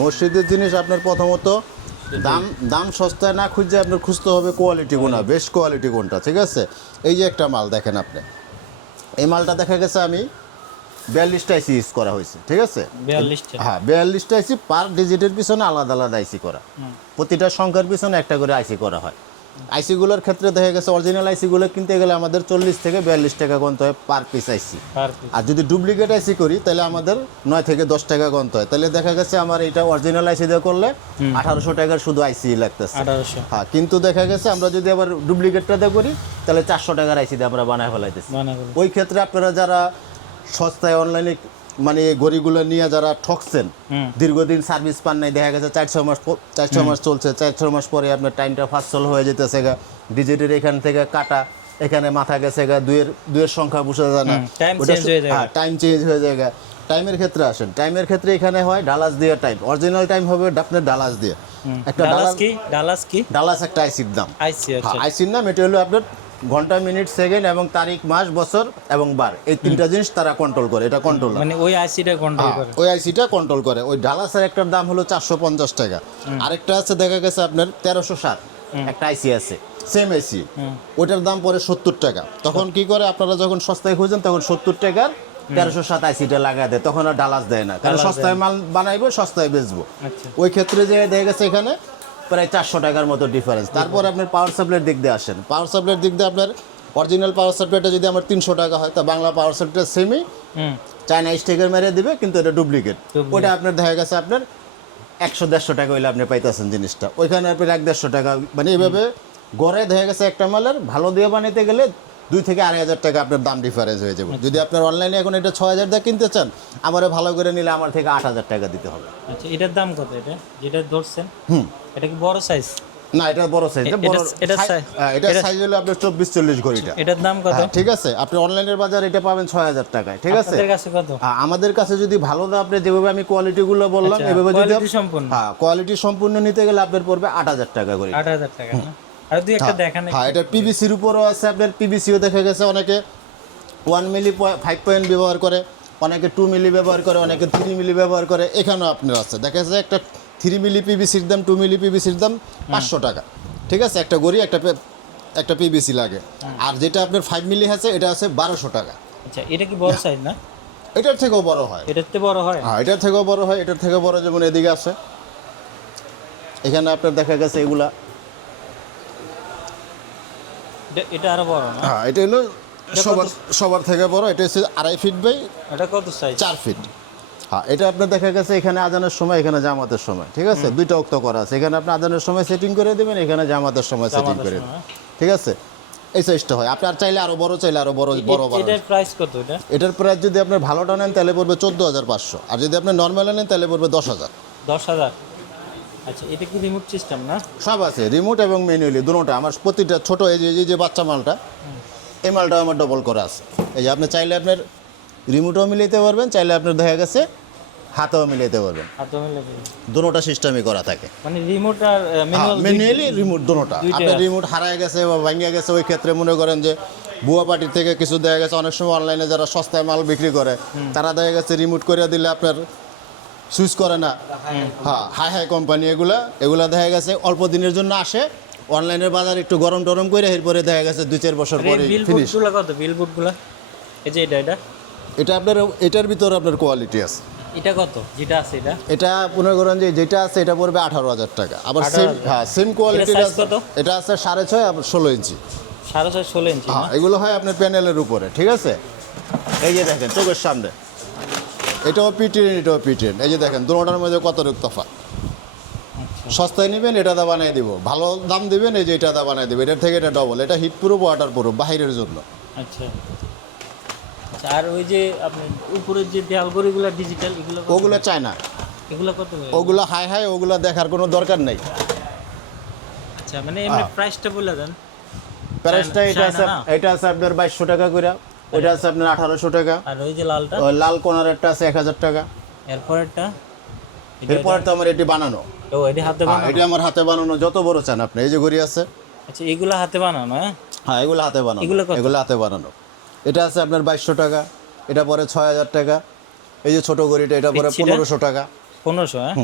মসজিদের জিনিস আপনার প্রথমত দাম দাম সস্তায় না খুঁজে আপনার খুঁজতে হবে কোয়ালিটি গোনা বেশ কোয়ালিটি কোনটা ঠিক আছে? এই যে একটা মাল দেখেন আপনি। এই মালটা দেখা গেছে আমি বিয়াল্লিশটা আইসি ইউজ করা হয়েছে ঠিক আছে? হ্যাঁ বিয়াল্লিশটা আইসি পার ডিজিটের পিছনে আলাদা আলাদা আইসি করা। প্রতিটা সংখ্যার পিছনে একটা করে আইসি করা হয়। আইসিগুলোর ক্ষেত্রে দেখা গেছে অরিজিনাল আইসিগুলো কিনতে গেলে আমাদের চল্লিশ থেকে বিয়াল্লিশ টাকা গন্ত হয় পার পিস আইসি। আর যদি ডুপ্লিকেট আইসি করি তাহলে আমাদের নয় থেকে দশ টাকা গন্ত হয়। তাহলে দেখা গেছে আমার এটা অরিজিনাল আইসি দিয়ে করলে আঠারোশো টাকার শুধু আইসি লাগতেছে। হ্যাঁ কিন্তু দেখা গেছে আমরা যদি আবার ডুপ্লিকেটটা দিয়ে করি তাহলে চারশো টাকার আইসি দিয়ে আমরা বানায় ফেলাইতেছি। ওই ক্ষেত্রে আপনারা যারা সস্তায় অনলাইনে মানে এই গড়িগুলো নিয়ে যারা ঠকছেন দীর্ঘদিন সার্ভিস পান নাই দেখা গেছে চার ছয় মাস চার ছয় মাস চলছে চার ছয় মাস পরে আপনার টাইমটা ফাস্টল হয়ে যেতেছে গা। ডিজিটের এখান থেকে কাটা এখানে মাথা গেছে গা দুয়ের দুইয়ের সংখ্যা বুঝা যায় না। হয়ে। হ্যাঁ টাইম চেঞ্জ হয়ে যায় গা। টাইমের ক্ষেত্রে আসেন টাইমের ক্ষেত্রে এখানে হয় ডালাস দিয়ে টাইম অরিজিনাল টাইম হবে আপনার ডালাস দিয়ে। একটা ডালাস কি? ডালাস কি? ডালাস একটা আইসির দাম। আইসি আচ্ছা। হ্যাঁ আইসির নাম এটা হলো আপনার ঘণ্টা মিনিট সেকেন্ড এবং তারিখ মাস বছর এবং বার। এই তিনটা জিনিস তারা কন্ট্রোল করে এটা কন্ট্রোল মানে ওই আইসিটা কন্ট্রোল করে। ওই আইসিটা কন্ট্রোল করে। ওই ডালাসের একটার দাম হলো চারশো পঞ্চাশ টাকা। আরেকটা আছে দেখা গেছে আপনার তেরোশো ষাট। একটা আইসি আছে সেম আইসি ওইটার দাম পরে সত্তর টাকা। তখন কি করে? আপনারা যখন সস্তায় খুঁজেন তখন সত্তর টাকার তেরোশো সাত আইসিটা লাগা দেয়। তখন আর ডালাস দেয় না। কারণ সস্তায় মাল বানাইবো সস্তায় বেচবো। আচ্ছা। ওই ক্ষেত্রে যে দেখা গেছে এখানে প্রায় চারশো টাকার মতো ডিফারেন্স তারপর আপনার পাওয়ার সাপ্লাইয়ের দিক দিয়ে আসেন। পাওয়ার সাপ্লাইয়ের দিক দিয়ে আপনার অরিজিনাল পাওয়ার সাপ্লাইটা যদি আমার তিনশো টাকা হয় তা বাংলা পাওয়ার সাপ্লাইটা সেমি হুম। চায়না স্টিকার মেরে দিবে কিন্তু এটা ডুপ্লিকেট ওটা আপনার দেখা গেছে আপনার একশো দেড়শো টাকা হইলে আপনি পাইতেছেন জিনিসটা। ওইখানে আপনার এক দেড়শো টাকা মানে এইভাবে গড়ে দেখা গেছে একটা মালের ভালো দিয়ে বানাইতে গেলে দুই থেকে আড়াই হাজার টাকা আপনার দাম ডিফারেন্স হয়ে যাবে। যদি আপনার অনলাইনে এখন এটা ছয় হাজার টাকা কিনতে চান আমারে ভালো করে নিলে আমার থেকে আট হাজার টাকা দিতে হবে। আচ্ছা এটার দাম কত এটা? যেটা ধরছেন? হুম। এটা কি বড় সাইজ না এটা বড় সাইজ বড় এটা- এটা সাই- size- হ্যাঁ, সাইজ হলো আপনার চব্বিশ চল্লিশ ঘড়িটা। এটার দাম কত? হ্যাঁ, ঠিক আছে। আপনি অনলাইনের বাজার এটা পাবেন ছয় হাজার টাকায় ঠিক আছে? আপনাদের কাছে কত? হ্যাঁ, আমাদের কাছে যদি ভালো দাম আপনি যেভাবে আমি কোয়ালিটি গুলো বললাম আচ্ছা, এভাবে যদি quality সম্পূর্ণ। হ্যাঁ কোয়ালিটি সম্পূর্ণ নিতে গেলে আপনার পড়বে আট হাজার টাকা করে। আট হাজার টাকা না? আর দুই একটা দেখান হ্যাঁ এটা পিবিসির উপরও আছে আপনার পিবিসিও দেখা গেছে অনেকে ওয়ান মিলি ফাইভ পয়েন্ট ব্যবহার করে অনেকে টু মিলি ব্যবহার করে অনেকে থ্রি মিলি ব্যবহার করে এখানেও আপনার আছে। দেখা যাচ্ছে একটা থ্রি মিলি পিবিসির দাম টু মিলি পিবিসির দাম পাঁচশো টাকা। ঠিক আছে? একটা গড়ি একটা একটা পিবিসি লাগে। আর যেটা আপনার ফাইভ মিলি আছে এটা আছে বারোশো টাকা। আচ্ছা এটা কি বড় সাইজ না? এটার থেকেও বড় হয়। এটার থেকে বড় হয় হ্যাঁ এটার থেকেও বড় হয় এটার থেকে বড় যেমন এদিকে আছে। এখানে আপনার দেখা গেছে এগুলা। এটা- আরও বড় না? হ্যাঁ এটা হলো সবার সবার থেকে বড় এটা হচ্ছে আড়াই ফিট বাই এটা কত সাইজ চার ফিট হ্যাঁ এটা আপনার দেখা গেছে এখানে আজানের সময় এখানে জামাতের সময় ঠিক আছে? দুইটা অক্ত করা আছে। এখানে আপনি আজানের সময় সেটিং করে দেবেন এখানে জামাতের সময় সেটিং করে দেবেন ঠিক আছে? এই সাইজটা হয়। আপনার চাইলে আরও বড় চাইলে আরও বড় বড় বড় এটার প্রাইস কত এটা? এটার প্রাইস যদি আপনার ভালোটা নেন তাহলে পড়বে চোদ্দ হাজার পাঁচশো। আর যদি আপনি নর্মাল নেন তাহলে পড়বে দশ হাজার। দশ হাজার? আচ্ছা এটা কি রিমোট সিস্টেম না? সব আছে রিমোট এবং ম্যানুয়ালি দুটোটা। আমার প্রতিটা ছোট এই যে এই যে বাচ্চা মালটা এই মালটা আমার ডবল করা আছে। এই যে আপনি চাইলে আপনার রিমোটও মিলাইতে পারবেন চাইলে আপনার দেখা গেছে হাতেও মিলাইতে পারবেন। হাতে মিলে দিই। দুটোটা সিস্টেমই করা থাকে। মানে রিমোট আর ম্যানুয়াল ম্যানুয়ালি রিমোট দুটোটা। আপনার রিমোট হারায় গেছে বা ভাঙিয়ে গেছে ওই ক্ষেত্রে মনে করেন যে বুয়া পার্টির থেকে কিছু দেখা গেছে অনেক সময় অনলাইনে যারা সস্তায় মাল বিক্রি করে তারা দেখা গেছে রিমোট করে দিলে আপনার সুইচ করে না। হ্যাঁ হাই হাই কোম্পানি এগুলা এগুলা দেখা গেছে অল্প দিনের জন্য আসে অনলাইনের বাজার একটু গরম টরম করে এরপরে দেখা গেছে দুই চার বছর পরে ফিনিশ কত? বিল এই যে এটা এটা? এটা আপনার এটার ভিতরে আপনার কোয়ালিটি আছে। এটা কত? যেটা আছে এটা? এটা মনে করেন যে যেটা আছে এটা পড়বে আঠারো হাজার টাকা। আবার সেম হ্যাঁ সেম কোয়ালিটির কত? এটা আছে সাড়ে ছয় আর ষোলো ইঞ্চি। সাড়ে ছয় ষোলো ইঞ্চি হ্যাঁ এগুলো হয় আপনার প্যানেলের উপরে ঠিক আছে? এই যে দেখেন চোখের সামনে। এটাও পিটিএন এটাও পিটিএন এই যে দেখেন দুটোটার মধ্যে কত রূপ তফাৎ সস্তায় নেবেন এটা দা বানিয়ে দিব। ভালো দাম দিবেন এই যে এটা দা বানিয়ে দিব। এটার থেকে এটা ডবল এটা হিট প্রুফ ওয়াটার প্রুফ বাহিরের জন্য। আচ্ছা। আচ্ছা আর ওই যে আপনি উপরের যে দেয়ালগড়িগুলো ডিজিটাল এগুলো ওগুলো চায় না এগুলো কত ওগুলো হাই হাই ওগুলো দেখার কোনো দরকার নেই। আচ্ছা মানে এমনি প্রাইসটা বলে দেন। প্রাইসটা এটা আছে? এটা আছে আপনার বাইশশো টাকা করে ওইটা আছে আপনার আঠারোশো টাকা। আর ওই যে লালটা? ওই লাল কোনার একটা আছে এক হাজার টাকা। এরপরেরটা? এরপর তো আমার এটি বানানো। ও এটি হাতে হ্যাঁ বানানো? এটি আমার হাতে বানানো যত বড় চান আপনি এই যে ঘড়ি আছে। আচ্ছা এগুলো হাতে বানানো হ্যাঁ? হ্যাঁ এগুলো হাতে বানানো। এগুলো হাতে বানানো। এটা আছে আপনার বাইশশো টাকা এটা পরে ছয় হাজার টাকা। এই যে ছোট ঘড়িটা এটা পরে পনেরোশো টাকা। পনেরোশো হ্যাঁ?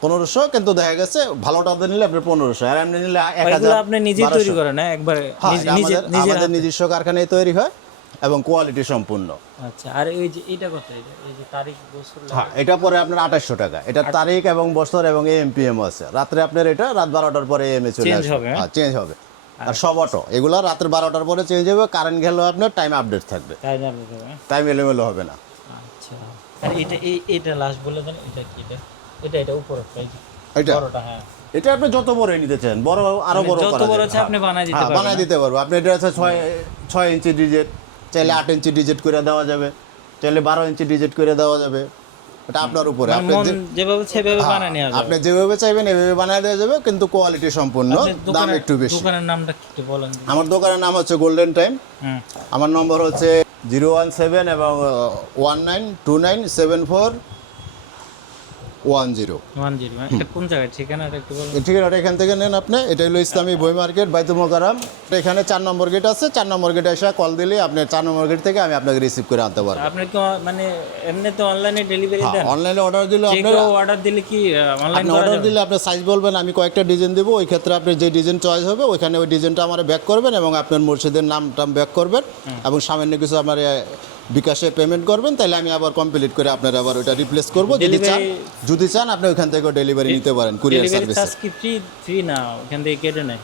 পনেরোশো কিন্তু দেখা গেছে ভালোটাতে নিলে আপনার পনেরোশো আর এমনি নিলে এক হাজার আপনি নিজেই তৈরি করেন না একবারে হ্যাঁ, আমাদের- নিজস্ব কারখানায় তৈরি হয়। এবং কোয়ালিটি সম্পূর্ণ। আচ্ছা আর এই যে এটা কত? এই যে তারিখ বছর হ্যাঁ এটা পরে আপনার আঠাশশো টাকা। এটা তারিখ এবং বছর এবং এএমপিএম আছে। রাত্রে আপনার এটা রাত বারোটার পরে এম এ চলে আসবে। হবে, হ্যাঁ? হ্যাঁ চেঞ্জ হবে। আর সব অটো এগুলো রাত্রে বারোটার পরে চেঞ্জ হবে কারেন্ট গেলেও আপনার টাইম আপডেট থাকবে। টাইম এলোমেলো হবে না। আচ্ছা। আর এটা এই এটা লাস্ট বলে দেন এটা কি এটা? এটা এটা উপরে এই এটা? বড়টা হ্যাঁ। এটা আপনি যত বড় নিতে চান বড় আরও বড় যত বড় আছে আপনি বানায় দিতে হ্যাঁ, পারবেন, বানায় দিতে পারব। আপনি এটা আছে ছয় ছয় ইঞ্চি ডিজিট চাইলে আট ইঞ্চি ডিজিট করে দেওয়া যাবে চাইলে বারো ইঞ্চি ডিজিট করে দেওয়া যাবে। এটা আপনার উপরে মানে আপনি যেভাবে সেভাবে হ্যাঁ, বানায় নেওয়া যাবে। আপনি যেভাবে চাইবেন এভাবে বানায় দেওয়া যাবে কিন্তু কোয়ালিটি সম্পূর্ণ দাম একটু বেশি। দোকানের নামটা একটু বলেন। আমার দোকানের নাম হচ্ছে গোল্ডেন টাইম আমার নম্বর হচ্ছে জিরো ওয়ান সেভেন এবং one nine two nine seven four. One zero. Zero কোন জায়গায়? ঠিকানাটা একটু বলেন। ঠিক আছে এখান থেকে নেন আপনি। এটা হলো ইসলামী বই মার্কেট বাইতুল মোকারাম এখানে চার নম্বর গেট আছে। চার নম্বর গেটে এসে কল দিলে আপনি চার নম্বর গেট থেকে আমি আপনাকে রিসিভ করে আনতে পারব। আপনি কি মানে এমনি তো অনলাইনে ডেলিভারি দেন? অনলাইনে অর্ডার দিলে যে আপনার অর্ডার দিলে কি অনলাইন আপনি অর্ডার দিলে আপনার সাইজ বলবেন আমি কয়েকটা ডিজাইন দেবো। ওই ক্ষেত্রে আপনি যে ডিজাইন চয়েস হবে ওইখানে ওই ডিজাইনটা আমার ব্যাক করবেন এবং আপনার মসজিদের নামটা ব্যাক করবেন এবং সামান্য কিছু আমার বিকাশে পেমেন্ট করবেন তাহলে আমি আবার কমপ্লিট করে আপনার আবার ওটা রিপ্লেস করব। যদি চান যদি চান আপনি ওইখান থেকে ডেলিভারি নিতে পারেন কুরিয়ার সার্ভিস কি ফ্রি ফ্রি না? ওখান থেকে কেটে নেয়।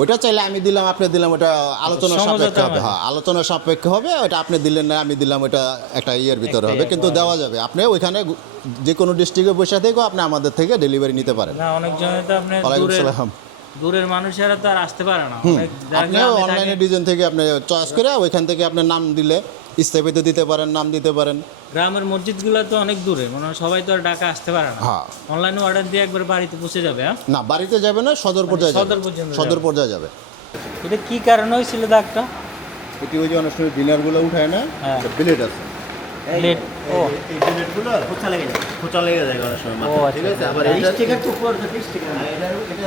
ওইটা চাইলে আমি দিলাম আপনি দিলাম ওটা আলোচনা সাপেক্ষে হবে। হ্যাঁ আলোচনা সাপেক্ষে হবে ওটা আপনি দিলেন না আমি দিলাম ওটা একটা ইয়ের ভিতরে হবে কিন্তু দেওয়া যাবে। আপনি ওইখানে যে কোনো ডিস্ট্রিক্টে বসে থেকেও আপনি আমাদের থেকে ডেলিভারি নিতে পারেন। না অনেক জনে তো আপনি দূরের সালাম। দূরের মানুষেরা তো আর আসতে পারে না। আপনি অনলাইনে ডিজাইন থেকে। আপনি চয়েস করে ওইখান থেকে আপনার নাম দিলে স্থাপিত দিতে পারেন নাম দিতে পারেন। গ্রামের মসজিদগুলো তো অনেক দূরে মনে হয় সবাই তো আর ঢাকা আসতে পারে না। হ্যাঁ। অনলাইনে অর্ডার দিয়ে একবার বাড়িতে পৌঁছে যাবে হ্যাঁ? না বাড়িতে যাবে না সদর পর্যায়ে সদর পর্যন্ত সদর পর্যায়ে যাবে। এটা কি কারণে হয়েছিল দাগটা? এটি ওই যে অনেক সময় ডিনারগুলো উঠায় না হ্যাঁ। ব্লেড আছে। লেট ও। এই ব্লেডগুলো খোঁচা লেগে যায় খোঁচা লেগে যায় অনেক সময় ও আচ্ছা। আবার এইটা স্টিকার তো উপর স্টিকার? এটা এটা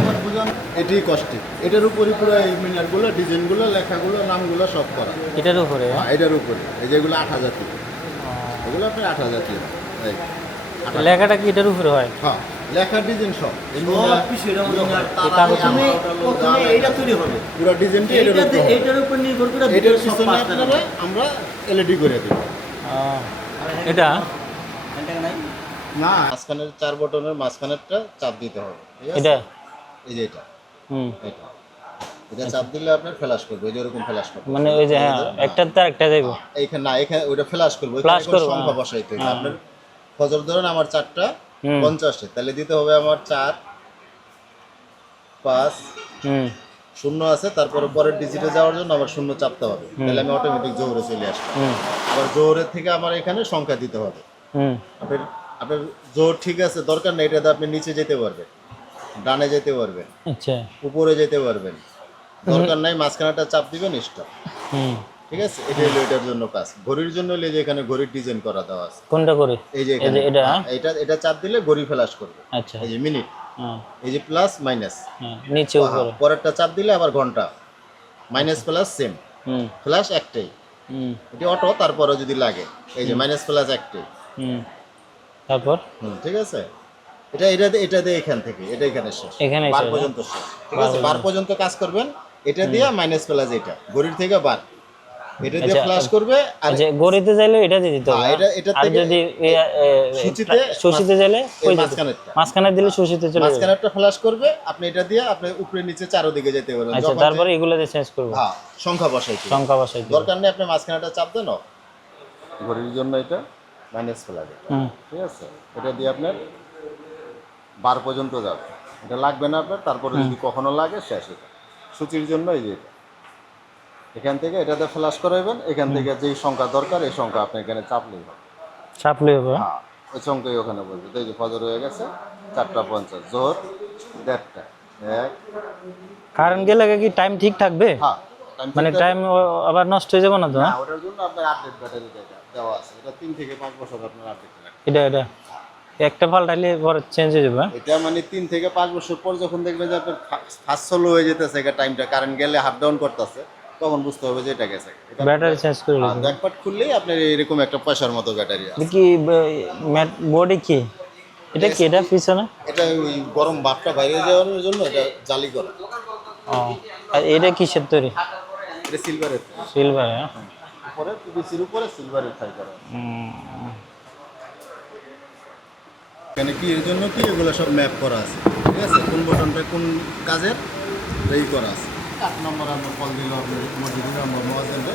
আবার বুঝলাম এটাই কস্টিক এটার উপরে পুরো এই মিনারগুলো ডিজাইনগুলো লেখাগুলো নামগুলো সব করা। এটার উপরে? হ্যাঁ, এটার উপরে। এই যেগুলো আট হাজার টাকা এগুলো আপনার আট হাজার টাকা আট লেখাটা কি এটার উপরে হয়? হ্যাঁ লেখার ডিজাইন সব। এটার প্রথমে এইটা তৈরি হবে। পুরো ডিজাইনটা এটার উপর হবে। উপর নির্ভর করে এটার পিছনে আপনারা আমরা এলইডি করে আহ, এটা? না। মাঝখানের চার বটনের মাঝখানেরটা চাপ দিতে হবে। এটা? এই যে এটা। হুম। এটা এটা চাপ দিলে আপনার ফ্ল্যাশ করবে যে ফ্ল্যাশ করবে। মানে ওই যে হ্যাঁ একটার তার একটা যাইব এইখানে না এখানে ওইটা ফ্ল্যাশ করবে ওইখানে করবে, সংখ্যা হ্যাঁ। বসাইতে হবে আপনার ফজর ধরেন আমার চারটা। পঞ্চাশে তাহলে দিতে হবে আমার চার পাঁচ হুম। শূন্য আছে তারপরে পরের ডিজিটে যাওয়ার জন্য আমার শূন্য চাপতে হবে। তাহলে আমি অটোমেটিক জোহরে চলে আসব। আবার জোহরের থেকে আমার এখানে সংখ্যা দিতে হবে। আপনার আপনার জোর ঠিক আছে দরকার নেই এটাতে আপনি নিচে যেতে পারবেন। ডানে যেতে পারবেন। আচ্ছা। উপরে যেতে পারবেন। দরকার নাই মাঝখানাটা চাপ দিবেন স্টপ হুম। ঠিক আছে? এটা হলো এটার জন্য কাজ। ঘড়ির জন্য হলে যে এখানে ঘড়ির ডিজাইন করা দেওয়া আছে। কোনটা করে এই যে এখানে। এটা হ্যাঁ, এটা এটা চাপ দিলে ঘড়ি ফ্ল্যাশ করবে। আচ্ছা। এই যে মিনিট হ্যাঁ। এই যে প্লাস মাইনাস হ্যাঁ নিচে উপরে। পরেরটা চাপ দিলে আবার ঘণ্টা। মাইনাস প্লাস সেম হুম। ফ্ল্যাশ একটাই। হুম। এটি অটো তারপরে যদি লাগে। এই যে মাইনাস প্লাস একটাই। হুম। তারপর? হুম ঠিক আছে? এটা এটা এটা দিয়ে এখান থেকে এটা এখানে শেষ। এখানে বার পর্যন্ত শেষ। ঠিক আছে বার পর্যন্ত। কাজ করবেন। এটা দিয়ে মাইনাস প্লাস এটা। ঘড়ির থেকে বার। এটা দিয়ে আচ্ছা, ফ্ল্যাশ করবে আর যে গড়িতে চাইলে এটা দিয়ে দিতে হবে হ্যাঁ, এটা- এটা থেকে যদি সূচিতে- সূচিতে এই ওই। মাঝখানে দিলে সূচিতে চলে যাবে। ফ্ল্যাশ করবে আপনি এটা দিয়ে আপনি উপরে নিচে চারোদিকে যেতে পারবেন আচ্ছা তারপরে এগুলোতে চেঞ্জ করব। হ্যাঁ সংখ্যা বসাইতে সংখ্যা বসাই দরকার নেই আপনি মাঝখানেটা চাপ দেন। ঘড়ির জন্য এটা মাইনাস ফেলা ঠিক আছে? এটা দিয়ে আপনার বার পর্যন্ত যাবে। এটা লাগবে না আপনার তারপরে যদি কখনো লাগে শেষ এটা। সূচির জন্য এই যে এখান থেকে এটাতে ফ্ল্যাশ করাইবেন এখান থেকে যেই সংখ্যা দরকার এই সংখ্যা আপনি এখানে চাপলেই হবে। চাপলে হবে হ্যাঁ? ওই সংখ্যাই ওখানে বলবে। এই যে ফজর হয়ে গেছে চারটা পঞ্চাশ জোর দেড়টা এক। কারেন্ট গেলে কি টাইম ঠিক থাকবে? হ্যাঁ মানে টাইম আবার নষ্ট হয়ে যাবে না তো না হ্যাঁ? ওটার জন্য আপনার আপডেট ব্যাটারি দেওয়া আছে। এটা তিন থেকে পাঁচ বছর আপনার আপডেট এটা এটা। একটা পাল্টাইলে পরে চেঞ্জ হয়ে যাবে হ্যাঁ? এটা মানে তিন থেকে পাঁচ বছর পর যখন দেখবেন যে আপনার ফার্স্ট স্লো হয়ে যেতেছে এটা টাইমটা কারেন্ট গেলে হাফ ডাউন করতেছে তখন বুঝতে হবে যে এটা গেছে। ব্যাটারি চেঞ্জ করে হ্যাঁ, ব্যাকপার্ট খুললেই আপনার এরকম একটা পয়সার মতো ব্যাটারি আছে। কি বডি কি? এটা কি এটা পিছনে এটা ওই গরম ভাবটা বাইরে যাওয়ার জন্য এটা জালি করা। ও আর এটা কিসের তৈরি? এটা সিলভারের সিলভার হ্যাঁ। উপরে পিভিসির উপরে সিলভারের থাই করা। এখানে কি এর জন্য কি এগুলো সব ম্যাপ করা আছে? ঠিক আছে? কোন বটনটা কোন কাজের? এই করা আছে। আট নম্বর আপনার কল দিল আপনার মসজিদের নম্বর মহাজেন্দ্র